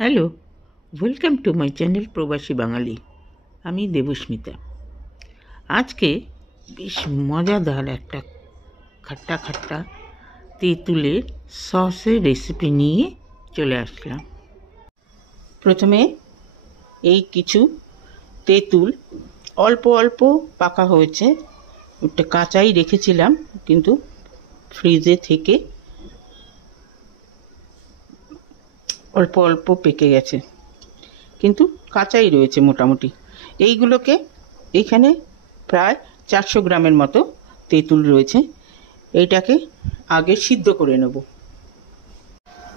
Hello, welcome to my channel প্রবাসী বাঙালি। আমি দেবস্মিতা। আজকে বেশ মজাদার একটা খাট্টা খাট্টা তেঁতুলের সসের রেসিপি নিয়ে চলে আসলাম। প্রথমে এই কিছু তেঁতুল অল্প অল্প পাকা হয়েছে, ওটা কাঁচাই রেখেছিলাম, কিন্তু ফ্রিজে থেকে অল্প অল্প পেকে গেছে, কিন্তু কাঁচাই রয়েছে মোটামুটি। এইগুলোকে এখানে প্রায় 400 গ্রামের মতো তেঁতুল রয়েছে। এইটাকে আগে সিদ্ধ করে নেব।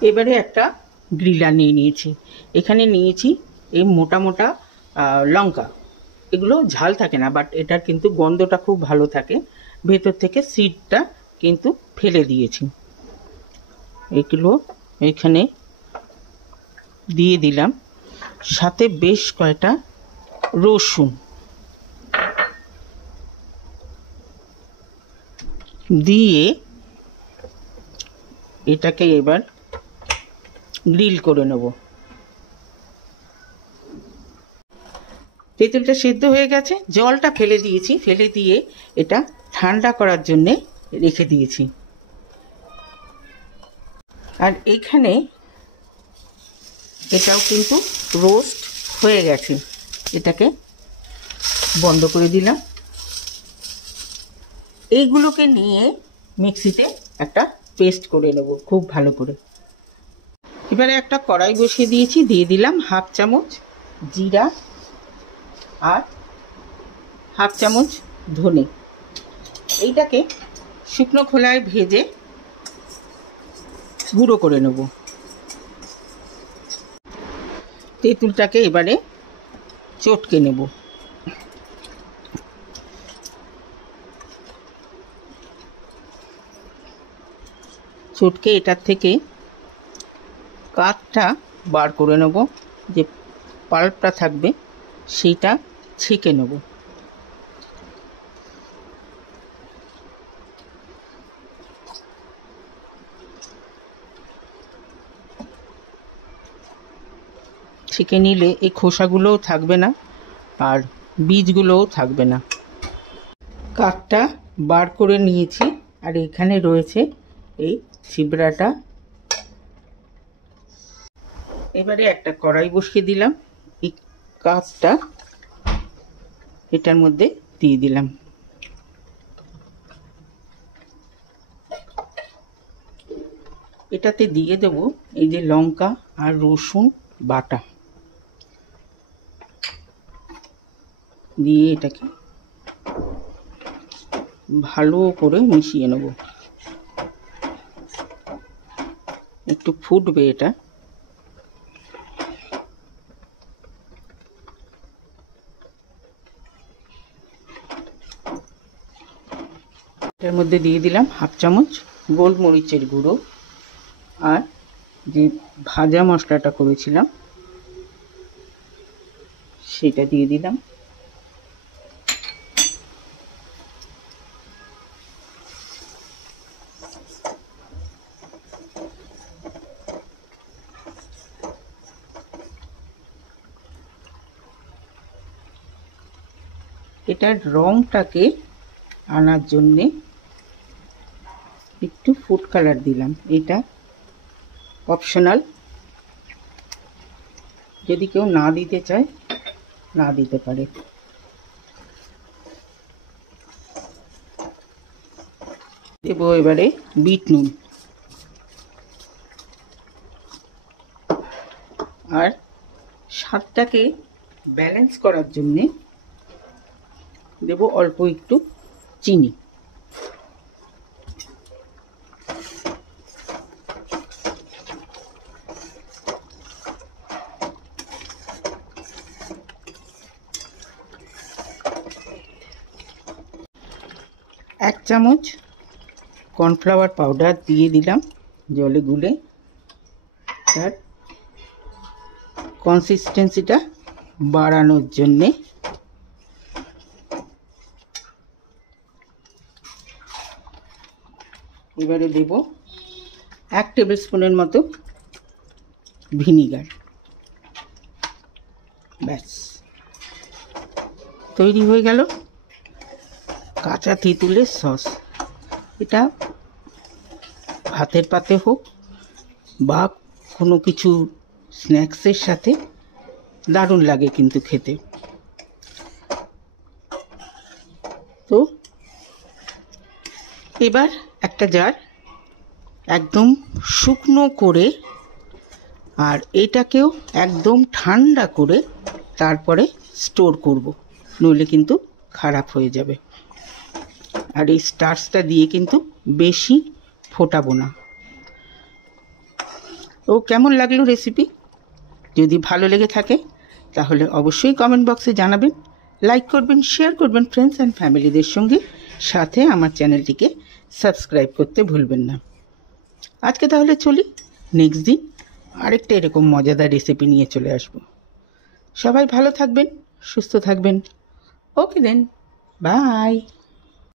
এবারে একটা গ্রিলার নিয়ে নিয়েছি। এখানে নিয়েছি এই মোটা মোটা লঙ্কা। এগুলো ঝাল থাকে না, বাট এটার কিন্তু গন্ধটা খুব ভালো থাকে। ভেতর থেকে সিডটা কিন্তু ফেলে দিয়েছি। এগুলো এখানে দিয়ে দিলাম, সাথে বেশ কয়টা রসুন দিয়ে এটাকে এবার গ্রিল করে নেব। তেঁতুলটা সেদ্ধ হয়ে গেছে, জলটা ফেলে দিয়েছি। ফেলে দিয়ে এটা ঠান্ডা করার জন্যে রেখে দিয়েছি। আর এখানে এটাও কিন্তু রোস্ট হয়ে গেছে। এটাকে বন্ধ করে দিলাম। এইগুলোকে নিয়ে মিক্সিতে একটা পেস্ট করে নেব খুব ভালো করে। এবারে একটা কড়াই বসিয়ে দিয়েছি, দিয়ে দিলাম হাফ চামচ জিরা আর হাফ চামচ ধনে। এইটাকে শুকনো খোলায় ভেজে গুঁড়ো করে নেব। তেঁতুলটাকে এবারে চটকে নেব। চটকে এটার থেকে কাঠটা বার করে নেব, যে পাল্পটা থাকবে সেইটা ছেঁকে নেব। ছেঁকে নিলে এই খোসাগুলোও থাকবে না আর বীজগুলোও থাকবে না। কাঠটা বার করে নিয়েছি, আর এখানে রয়েছে এই ছিবড়াটা। এবারে একটা কড়াই বসিয়ে দিলাম, এই কাঠটা এটার মধ্যে দিয়ে দিলাম। এটাতে দিয়ে দেব এই যে লঙ্কা আর রসুন বাটা, দিয়ে এটাকে ভালো করে মিশিয়ে নেব। একটু ফুটবে এটা। এটার মধ্যে দিয়ে দিলাম হাফ চামচ গোলমরিচের গুঁড়ো, আর যে ভাজা মশলাটা করেছিলাম সেটা দিয়ে দিলাম। এটার রংটাকে আনার জন্যে একটু ফুড কালার দিলাম। এটা অপশনাল, যদি কেউ না দিতে চায় না দিতে পারে। দেবো এবারে বিট নুন, আর স্বাদটাকে ব্যালেন্স করার জন্যে দেবো অল্প একটু চিনি। এক চামচ কর্নফ্লাওয়ার পাউডার দিয়ে দিলাম জলে গুলে, তার কনসিস্টেন্সিটা বাড়ানোর জন্যে। এবারে দেব 1 টেবিল স্পুনের মতো ভিনিগার। ব্যাস তৈরি হয়ে গেল কাঁচা তেঁতুলের সস। এটা ভাতের পাতে হোক বা কোনো কিছু স্ন্যাক্সের সাথে দারুণ লাগে কিন্তু খেতে। তো এবার একটা জার একদম শুকনো করে আর এটাকেও একদম ঠান্ডা করে তারপরে স্টোর করব, নইলে কিন্তু খারাপ হয়ে যাবে। আর এই স্টার্চটা দিয়ে কিন্তু বেশি ফোটাবো না। তো কেমন লাগলো রেসিপি? যদি ভালো লেগে থাকে তাহলে অবশ্যই কমেন্ট বক্সে জানাবেন, লাইক করবেন, শেয়ার করবেন ফ্রেন্ডস অ্যান্ড ফ্যামিলিদের সঙ্গে, সাথে আমার চ্যানেলটিকে সাবস্ক্রাইব করতে ভুলবেন না। আজকে তাহলে চলি, নেক্সট দিন আরেকটা এরকম মজাদার রেসিপি নিয়ে চলে আসব। সবাই ভালো থাকবেন, সুস্থ থাকবেন। ওকে দেন, বাই।